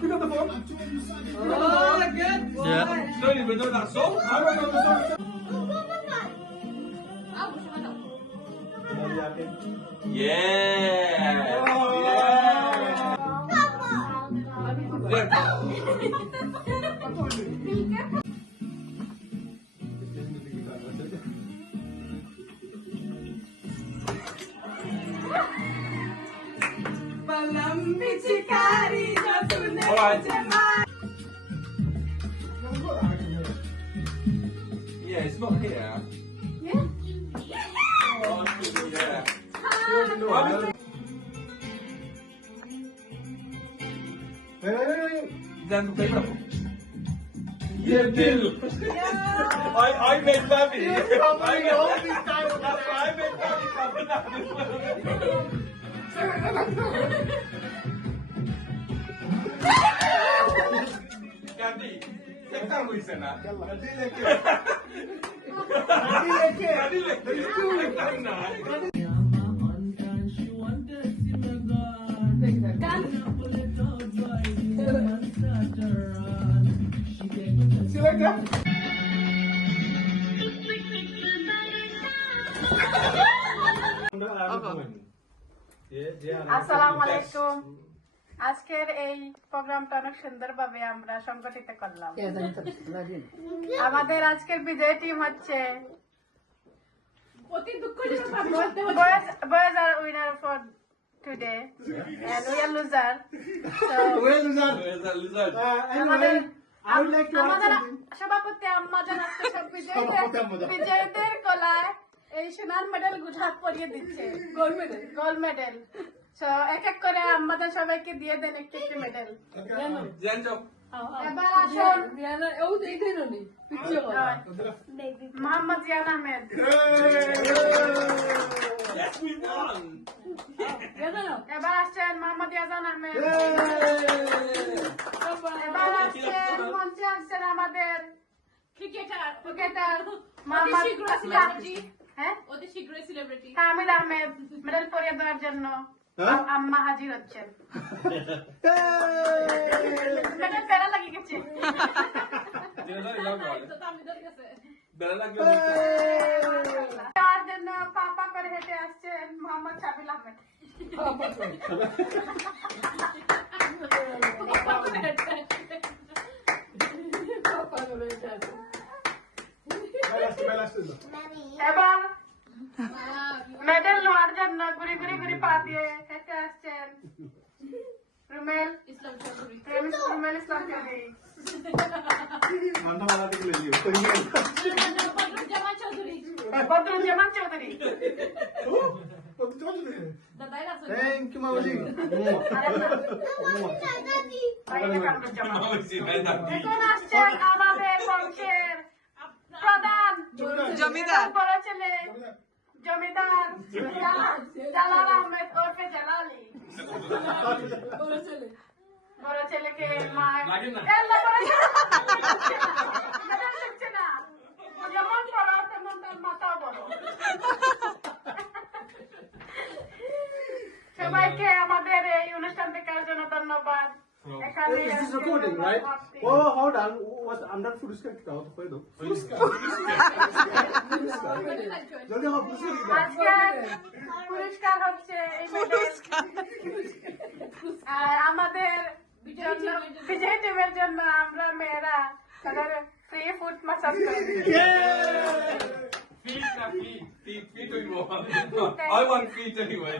You got the phone? Oh, good boy. Yeah. Don't even know that song. I don't know the song. Yeah. Oh. Yeah. Alright. Yeah, it's not here. Yeah? Oh, yeah. Then yeah, Dill. I made Babby. I made Babby coming out. Gandhi, कितना हुई से ना? गंदी लेके ना। আসসালামুয়ালাইকুম। আজকের এই প্রোগ্রামটা অনেক সুন্দরভাবে আমরা সংগঠিত করলাম। আমাদের আজকের বিজয়ী টিম হচ্ছে boys are winner for today and we are loser. So আমাদের সভাপতি আম্মা জানাতে সব বিজয়ীদের গলায় এই সোনার মেডেল গুঠাত পরিয়ে দিচ্ছে, গোল্ড মেডেল। এক এক করে আমাদের সবাইকে দিয়ে দেন একটি একটি মেডেল। এবার আসুন মোহাম্মদ জিয়ান আহমেদ। এবার আসছেন মোহাম্মদ ইয়াজান আহমেদ। এবার আসছেন মঞ্চে আসছেন আমাদের ক্রিকেটার মোহাম্মদ কামিল আহমেদ। মেডেল পরিয়ে দেওয়ার জন্য আম্মা হাজির হচ্ছেন। বেড়া লাগিয়ে গেছে। তার জন্য পাপা করে হেঁটে আসছেন মোহাম্মদ শাবিল আহমেদ। এবার মেডেল নেওয়ার জন্য ঘুরি ঘুরি ঘুরি পা দিয়ে হেঁটে আসছেন রুমেল Islam Chowdhury. Badruzzaman Chowdhury. Thank you, Mamaji. এখন আসছেন আমাদের বংশের প্রধান জমিদার বড় ছেলে জমিদার জালাল আহমেদ ওরফে জালালি। বড় ছেলেকে মা না যেমন বড় তেমন তার মাথাও বড়। সবাইকে আমাদের এই অনুষ্ঠান দেখার জন্য ধন্যবাদ। এখানে Is this recording, right? Oh, hold on. What's under পুরস্কার কি কাও তো কই দাও পুরস্কার জলদি হও পুরস্কার কি দাও আজকে পুরস্কার হচ্ছে এই মেডেল আর আমাদের বিজয় টিমের জন্য আমরা মেয়েরা তাদের ফ্রি ফুড মাসাজ করে দিচ্ছি Feet na feet. Feet we want. I want feet anyway.